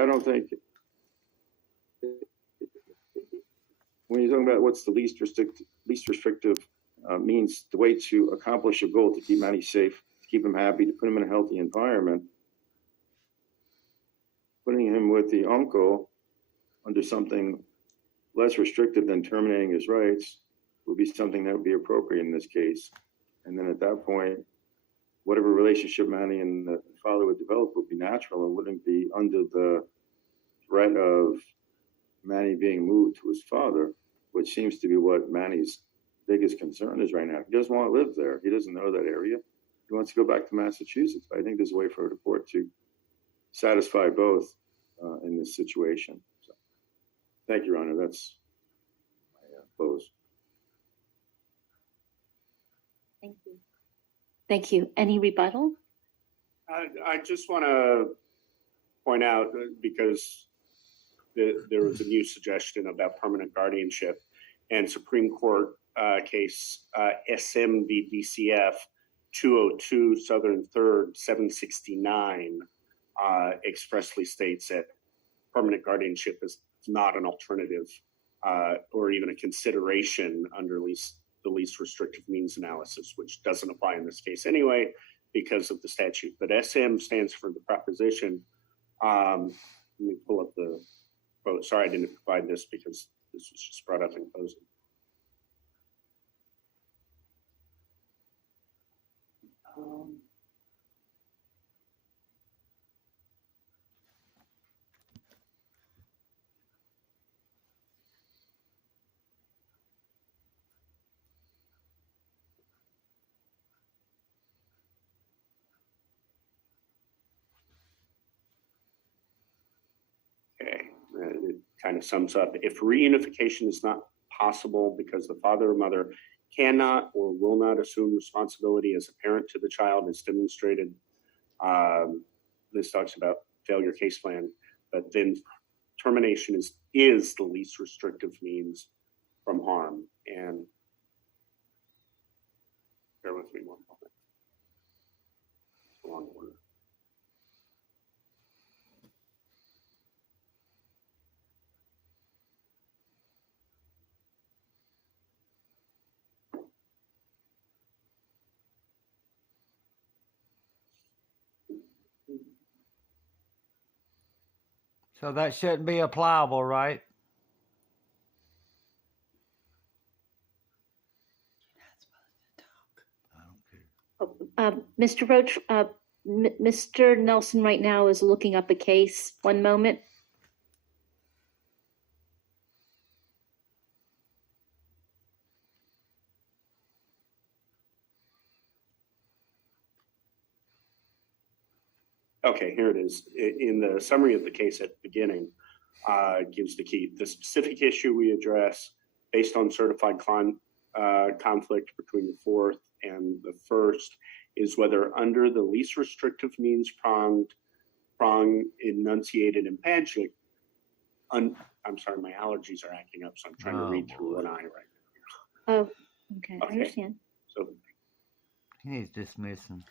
I don't think, when you're talking about what's the least restrictive means, the way to accomplish a goal, to keep Manny safe, to keep him happy, to put him in a healthy environment, putting him with the uncle under something less restrictive than terminating his rights would be something that would be appropriate in this case. And then at that point, whatever relationship Manny and the father would develop would be natural and wouldn't be under the threat of Manny being moved to his father, which seems to be what Manny's biggest concern is right now. He doesn't want to live there. He doesn't know that area. He wants to go back to Massachusetts. I think there's a way for the court to satisfy both in this situation. So, thank you, Your Honor. That's my close. Thank you. Thank you. Any rebuttal? I just want to point out, because there was a new suggestion about permanent guardianship, and Supreme Court case SM v. DCF 202 Southern 3rd 769 expressly states that permanent guardianship is not an alternative or even a consideration under the least restrictive means analysis, which doesn't apply in this case anyway because of the statute. But SM stands for the proposition. Let me pull up the quote. Sorry, I didn't provide this because this was just brought up in closing. Okay, it kind of sums up. If reunification is not possible because the father or mother cannot or will not assume responsibility as a parent to the child, as demonstrated, this talks about failure case plan, but then termination is the least restrictive means from harm. And bear with me one moment. It's a long order. So that shouldn't be applicable, right? Mr. Roach, Mr. Nelson right now is looking up a case. One moment. Okay, here it is. In the summary of the case at the beginning, gives the key. The specific issue we address based on certified conflict between the fourth and the first is whether under the least restrictive means prong enunciated in Padgett. I'm sorry, my allergies are acting up, so I'm trying to read through one eye right now. Oh, okay. I understand. So He's dismissing.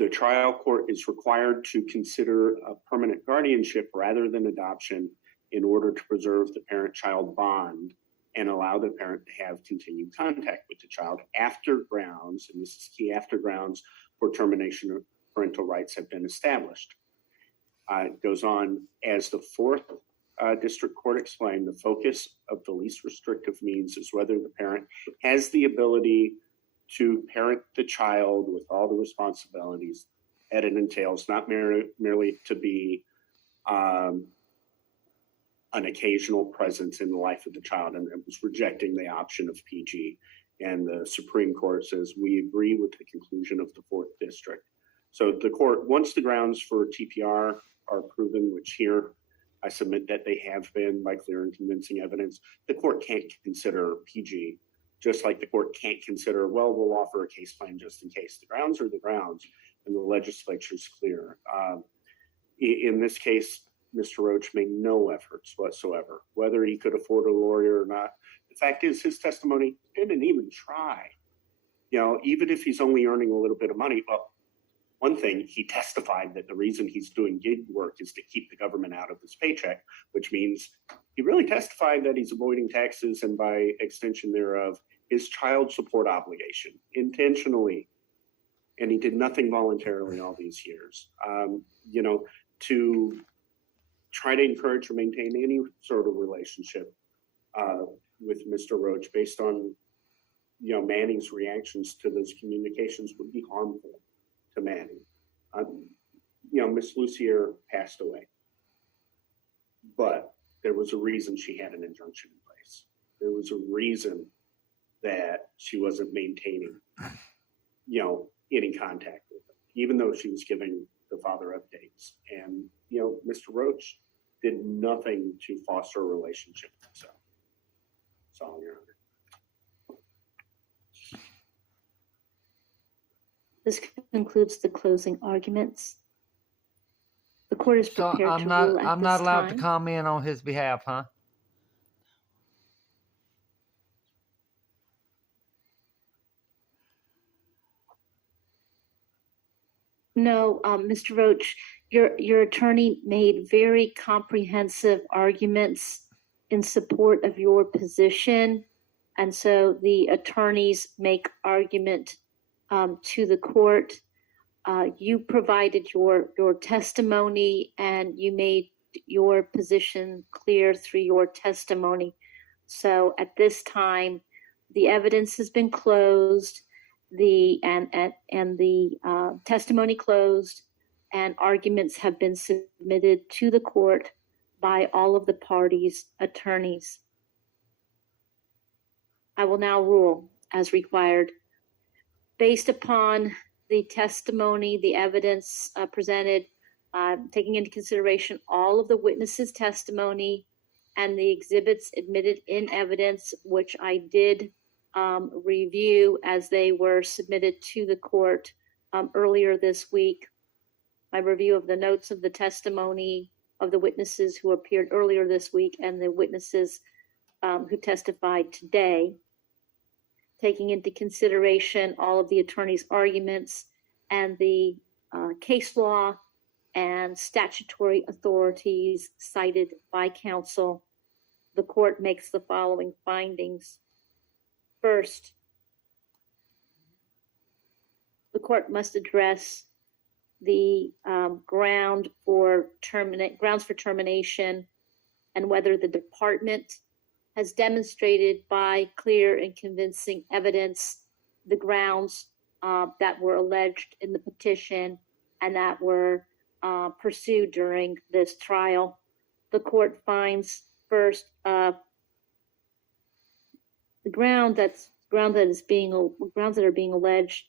the trial court is required to consider a permanent guardianship rather than adoption in order to preserve the parent-child bond and allow the parent to have continued contact with the child after grounds, and this is key, after grounds for termination of parental rights have been established. It goes on, as the fourth district court explained, the focus of the least restrictive means is whether the parent has the ability to parent the child with all the responsibilities that it entails, not merely to be an occasional presence in the life of the child, and it was rejecting the option of PG. And the Supreme Court says, we agree with the conclusion of the fourth district. So the court, once the grounds for TPR are proven, which here I submit that they have been by clear and convincing evidence, the court can't consider PG, just like the court can't consider, well, we'll offer a case plan just in case. The grounds are the grounds, and the legislature is clear. In this case, Mr. Roach made no efforts whatsoever, whether he could afford a lawyer or not. The fact is, his testimony didn't even try. You know, even if he's only earning a little bit of money, well, one thing, he testified that the reason he's doing gig work is to keep the government out of his paycheck, which means he really testified that he's avoiding taxes and by extension thereof, his child support obligation intentionally. And he did nothing voluntarily all these years. To try to encourage or maintain any sort of relationship with Mr. Roach based on, Manning's reactions to those communications would be harmful to Manning. Miss Lucier passed away, but there was a reason she had an injunction in place. There was a reason that she wasn't maintaining, any contact with him, even though she was giving the father updates. And, Mr. Roach did nothing to foster a relationship with himself. That's all, Your Honor. This concludes the closing arguments. The court is So prepared I'm to not rule at I'm this not allowed time. to comment on his behalf, huh? No, Mr. Roach, your attorney made very comprehensive arguments in support of your position. And so the attorneys make argument to the court. You provided your testimony and you made your position clear through your testimony. So at this time, the evidence has been closed, the testimony closed, and arguments have been submitted to the court by all of the parties' attorneys. I will now rule as required. Based upon the testimony, the evidence presented, taking into consideration all of the witnesses' testimony and the exhibits admitted in evidence, which I did review as they were submitted to the court earlier this week. My review of the notes of the testimony of the witnesses who appeared earlier this week and the witnesses who testified today, taking into consideration all of the attorney's arguments and the case law and statutory authorities cited by counsel, the court makes the following findings. First, the court must address the grounds for termination and whether the department has demonstrated by clear and convincing evidence the grounds that were alleged in the petition and that were pursued during this trial. The court finds first the grounds that are being alleged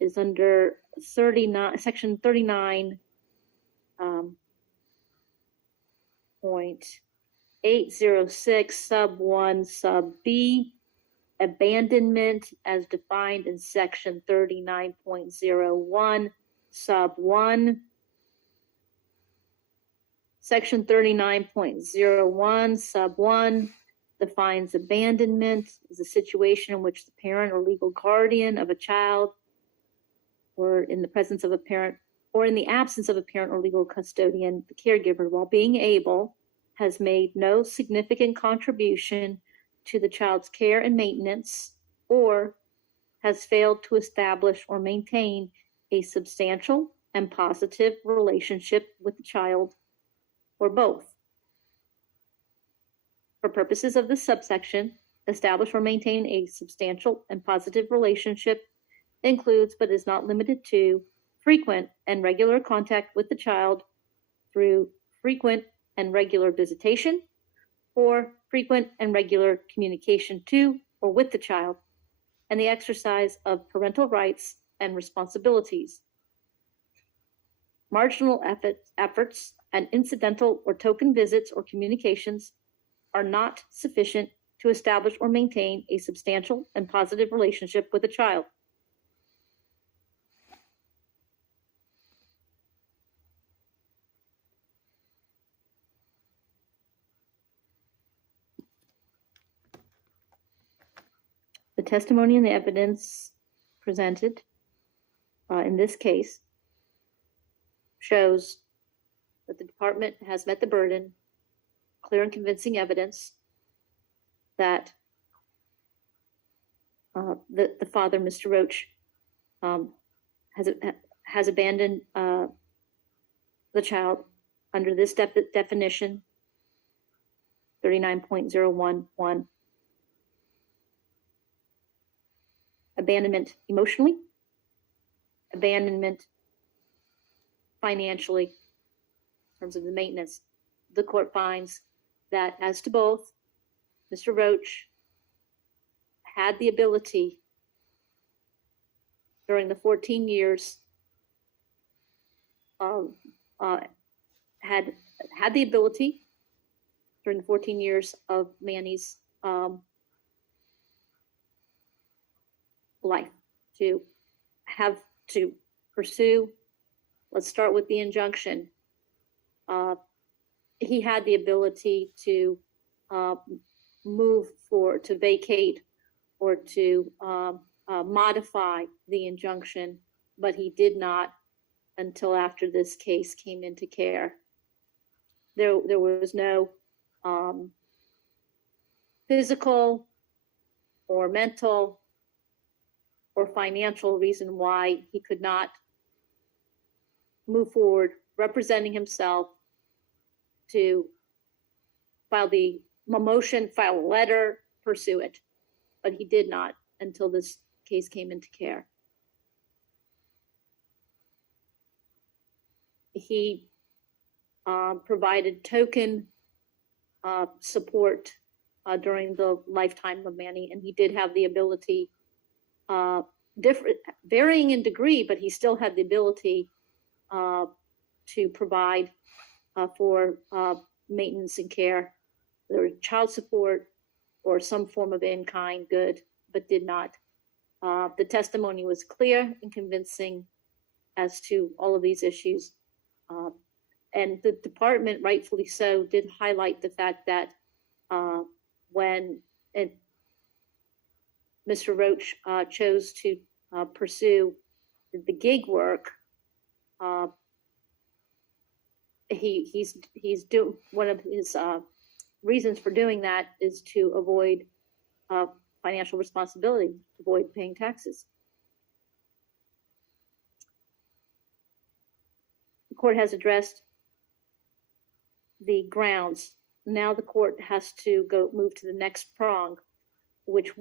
is under section 39.806 sub 1 sub b, abandonment as defined in section 39.01 sub 1. Section 39.01 sub 1 defines abandonment as a situation in which the parent or legal guardian of a child, or in the presence of a parent, or in the absence of a parent or legal custodian, the caregiver, while being able, has made no significant contribution to the child's care and maintenance, or has failed to establish or maintain a substantial and positive relationship with the child, or both. For purposes of this subsection, establish or maintain a substantial and positive relationship includes, but is not limited to, frequent and regular contact with the child through frequent and regular visitation, or frequent and regular communication to or with the child, and the exercise of parental rights and responsibilities. Marginal efforts and incidental or token visits or communications are not sufficient to establish or maintain a substantial and positive relationship with a child. The testimony and the evidence presented in this case shows that the department has met the burden, clear and convincing evidence that the father, Mr. Roach, has abandoned the child under this definition, 39.011. Abandonment emotionally, abandonment financially, in terms of the maintenance. The court finds that as to both, Mr. Roach had the ability during the 14 years had the ability during the 14 years of Manny's life to pursue. Let's start with the injunction. He had the ability to to vacate or to modify the injunction, but he did not until after this case came into care. There was no physical or mental or financial reason why he could not move forward representing himself to file the motion, file a letter, pursue it. But he did not until this case came into care. He provided token support during the lifetime of Manny, and he did have the ability, varying in degree, but he still had the ability to provide for maintenance and care, or child support, or some form of in-kind good, but did not. The testimony was clear and convincing as to all of these issues. And the department, rightfully so, did highlight the fact that when Mr. Roach chose to pursue the gig work, he's doing, one of his reasons for doing that is to avoid financial responsibility, avoid paying taxes. The court has addressed the grounds. Now the court has to move to the next prong, which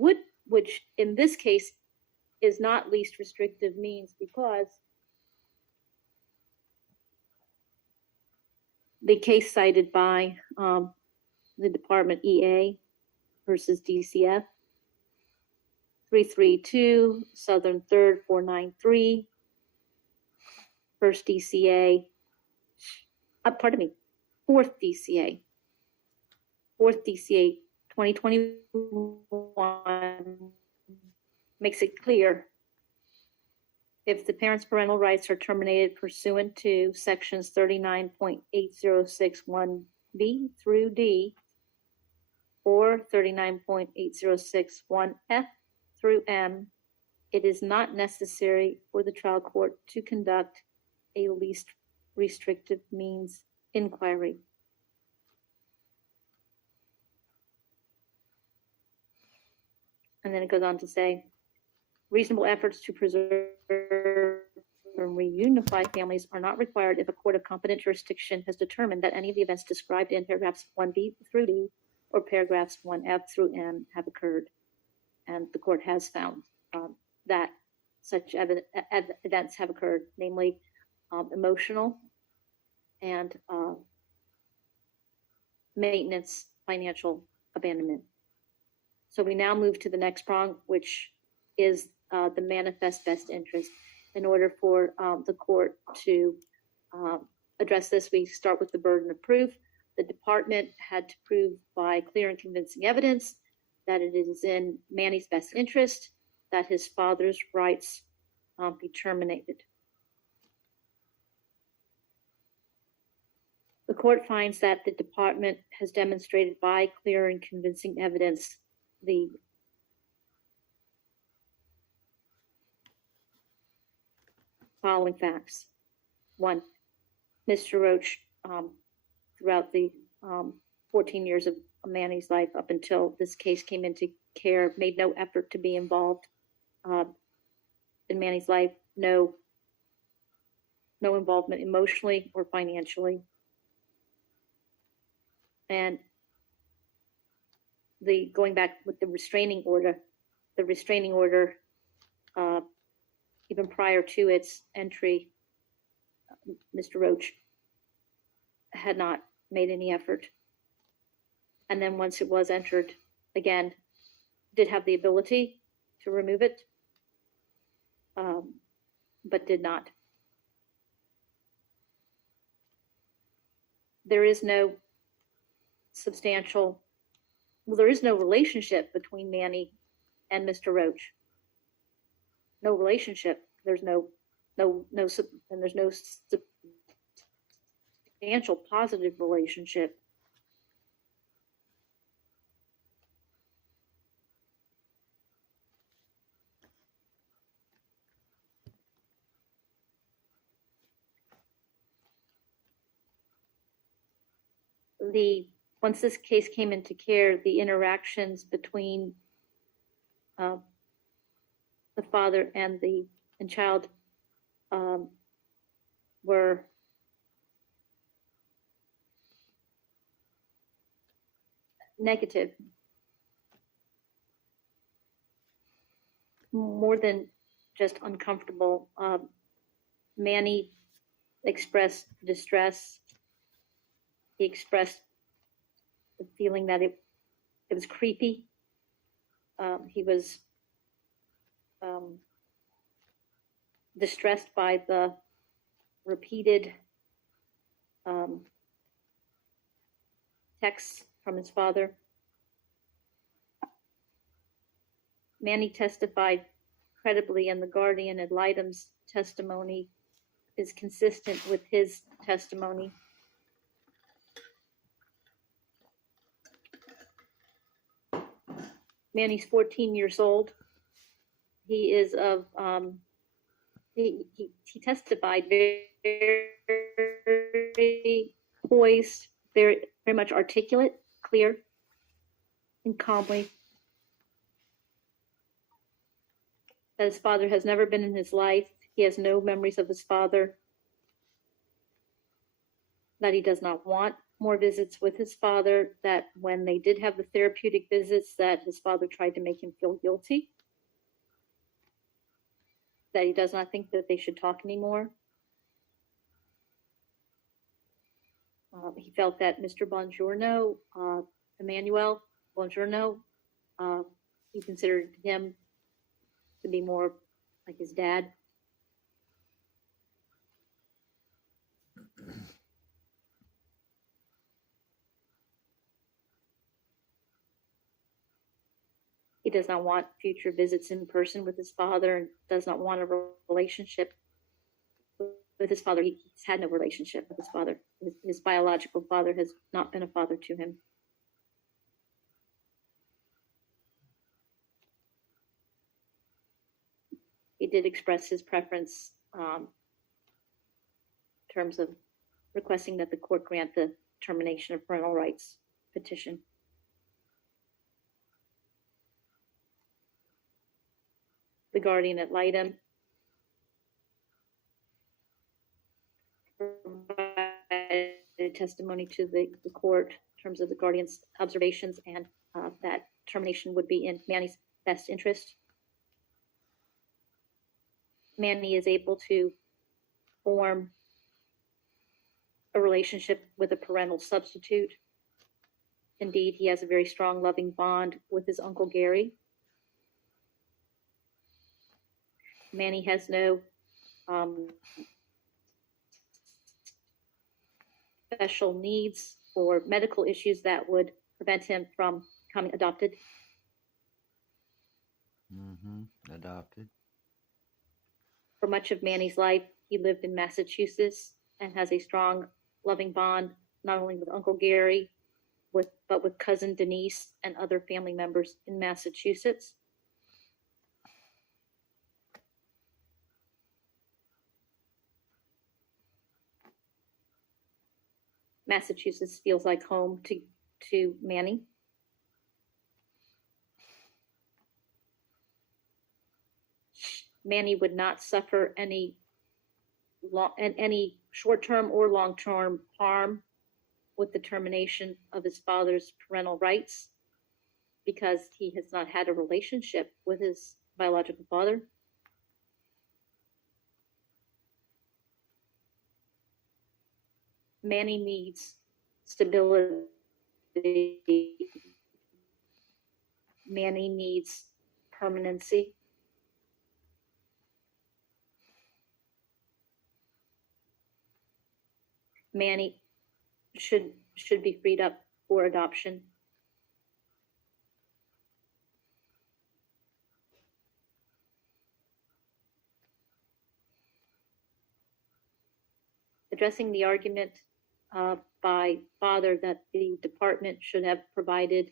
in this case is not least restrictive means, because the case cited by the department, EA versus DCF, 332 Southern 3rd 493, first DCA, fourth DCA 2021 makes it clear if the parent's parental rights are terminated pursuant to sections 39.8061B through D or 39.8061F through M, it is not necessary for the trial court to conduct a least restrictive means inquiry. And then it goes on to say, reasonable efforts to preserve and reunify families are not required if a court of competent jurisdiction has determined that any of the events described in paragraphs 1B through D or paragraphs 1F through M have occurred. And the court has found that such events have occurred, namely emotional and maintenance, financial abandonment. So we now move to the next prong, which is the manifest best interest. In order for the court to address this, we start with the burden of proof. The department had to prove by clear and convincing evidence that it is in Manny's best interest that his father's rights be terminated. The court finds that the department has demonstrated by clear and convincing evidence the following facts. 1, Mr. Roach throughout the 14 years of Manny's life up until this case came into care, made no effort to be involved in Manny's life, no involvement emotionally or financially. And going back with the restraining order, even prior to its entry, Mr. Roach had not made any effort. And then once it was entered, again, did have the ability to remove it, but did not. There is no there is no relationship between Manny and Mr. Roach. No relationship. There's no substantial positive relationship. Once this case came into care, the interactions between the father and child were negative, more than just uncomfortable. Manny expressed distress. He expressed the feeling that it was creepy. He was distressed by the repeated texts from his father. Manny testified credibly, and the guardian ad litem's testimony is consistent with his testimony. Manny's 14 years old. He is of he testified very poised, very much articulate, clear, and calmly. That his father has never been in his life. He has no memories of his father. That he does not want more visits with his father. That when they did have the therapeutic visits, that his father tried to make him feel guilty. That he does not think that they should talk anymore. He felt that Mr. Bongiorno, Emmanuel Bongiorno, he considered him to be more like his dad. He does not want future visits in person with his father, and does not want a relationship with his father. He's had no relationship with his father. His biological father has not been a father to him. He did express his preference in terms of requesting that the court grant the termination of parental rights petition. The guardian ad litem provided testimony to the court in terms of the guardian's observations, and that termination would be in Manny's best interest. Manny is able to form a relationship with a parental substitute. Indeed, he has a very strong, loving bond with his Uncle Gary. Manny has no special needs or medical issues that would prevent him from becoming adopted. Adopted. For much of Manny's life, he lived in Massachusetts and has a strong, loving bond, not only with Uncle Gary, but with cousin Denise and other family members in Massachusetts. Massachusetts feels like home to Manny. Manny would not suffer any short-term or long-term harm with the termination of his father's parental rights because he has not had a relationship with his biological father. Manny needs stability. Manny needs permanency. Manny should be freed up for adoption. Addressing the argument by father that the department should have provided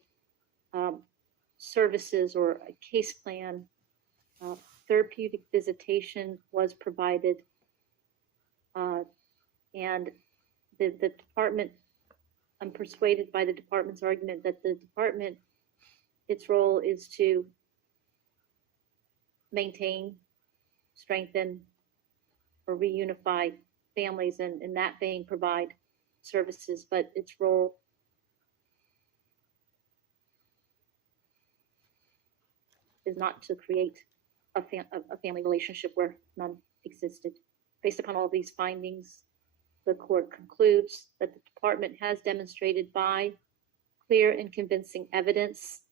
services or a case plan, therapeutic visitation was provided, and the department, I'm persuaded by the department's argument that the department, its role is to maintain, strengthen, or reunify families, and in that vein provide services, but its role is not to create a family relationship where none existed. Based upon all these findings, the court concludes that the department has demonstrated by clear and convincing evidence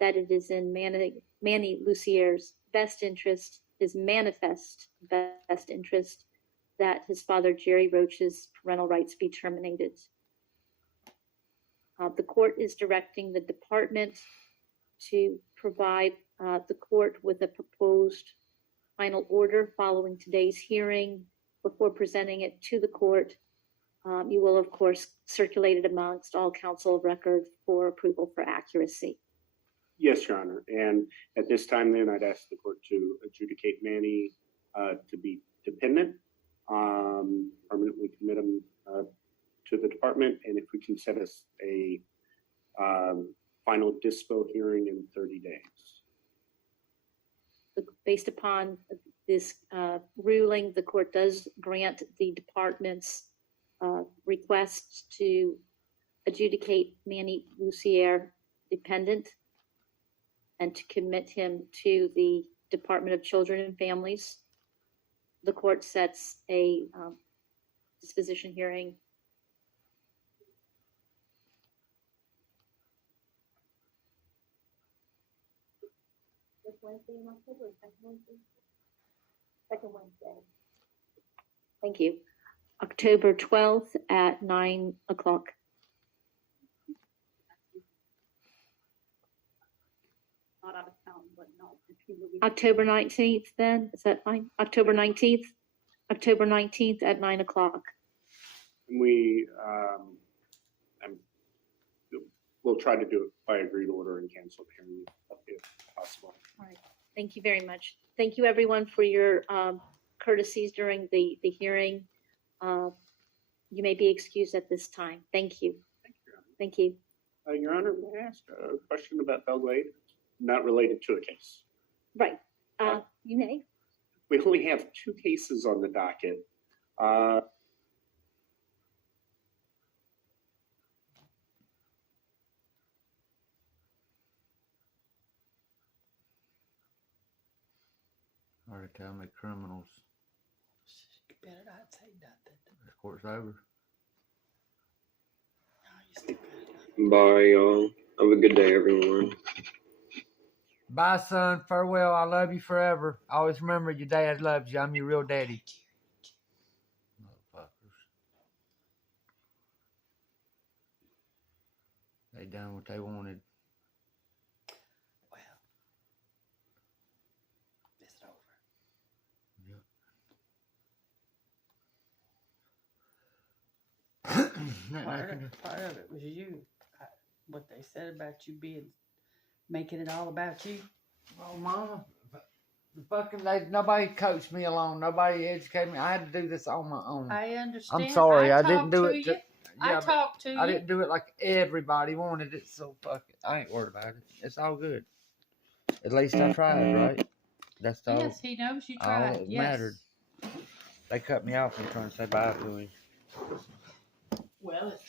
that it is in Manny Lucier's best interest, his manifest best interest, that his father, Jerry Roach's parental rights be terminated. The court is directing the department to provide the court with a proposed final order following today's hearing. Before presenting it to the court, you will, of course, circulate it amongst all counsel of record for approval for accuracy. Yes, Your Honor. And at this time, then, I'd ask the court to adjudicate Manny to be dependent, permanently commit him to the department, and if we can set us a final dispo hearing in 30 days. Based upon this ruling, the court does grant the department's request to adjudicate Manny Lucier dependent and to commit him to the Department of Children and Families. The court sets a disposition hearing Wednesday in October, second Wednesday. Thank you. October 12th at 9 o'clock. Not out of town, but no. October 19th then, is that fine? October 19th? October 19th at 9 o'clock. We, we'll try to do it by agreed order and cancel the hearing if possible. All right. Thank you very much. Thank you everyone for your courtesies during the hearing. You may be excused at this time. Thank you. Thank you, Thank you. Your Honor, may I ask a question about Belgrade? Not related to a case. Right. You may. We only have 2 cases on the docket. Already tell me criminals. You better not say nothing. The court's over. No, you still better. Bye, y'all. Have a good day, everyone. Bye, son. Farewell. I love you forever. Always remember your dad loves you. I'm your real daddy. Motherfuckers. They done what they wanted. Well, it's over. Part of it was you. What they said about you making it all about you. Oh, Mama. Nobody coached me along. Nobody educated me. I had to do this on my own. I understand. I'm sorry. I didn't talked do to it. you. I but talked to I you. didn't do it like everybody wanted it, so fuck it. I ain't worried about it. It's all good. At least I tried, right? That's all. Yes, he knows you all tried. that Yes. mattered. They cut me off and trying to say bye to him. Well, it's